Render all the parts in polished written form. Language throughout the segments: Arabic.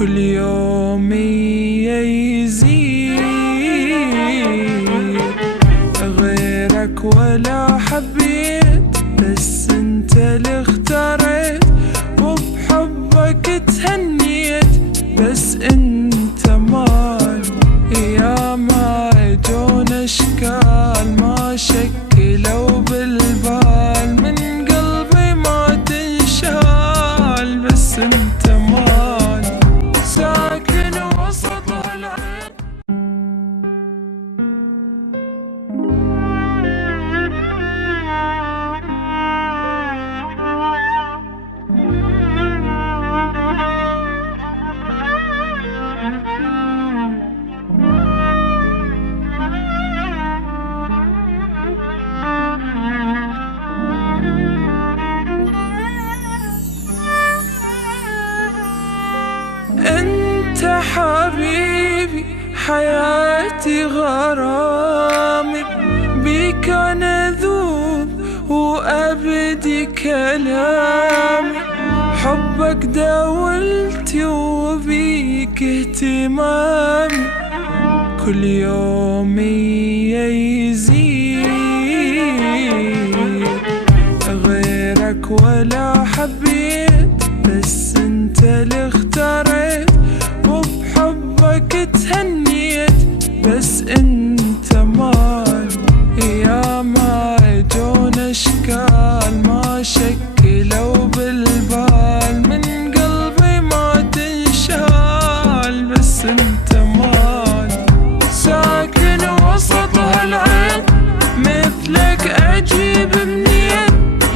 كل يوم يزيد غيرك ولا حبيت، بس انت اللي اختاريت وبحبك تهنيت، بس انت مال يا ما يجون اشكال ما شكلوا بالبال، من قلبي ما تنشال، بس انت مال ساكن وسط العين. انت حبيبي حياتي غرامي، بيك انا اذوب وابدي كلامي، حبك داولتي وبيك اهتمامي، كل يوم يزيد غيرك ولا حبيت، بس انت اللي اختاريت وبحبك تهنيت، بس انت مال يا ما يجون اشكال ما شكلوا بالبال، من قلبي ما تنشال، بس انت مال ساكن وسط هالعين، مثلك اجيب منين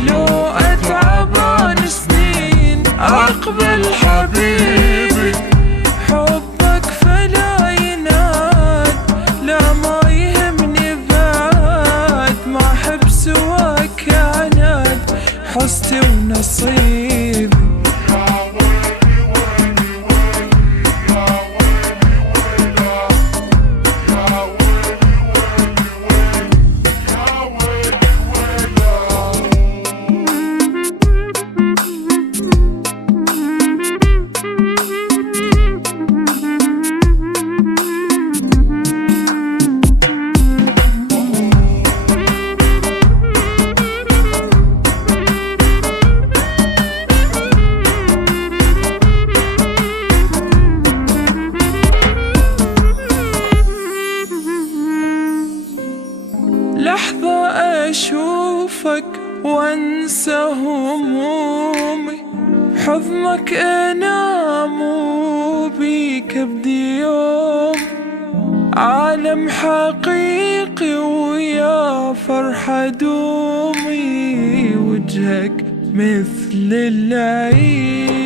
لو اتعبان سنين اقبل حبيبي، حبك فلا يناد، لا ما يهمني بعد، ما احب سواك عناد، حستي ونصيبي. لحظة أشوفك وأنسى همومي، حضنك أنام وبيك أبدي يوم، عالم حقيقي ويا فرحة دومي، وجهك مثل العيد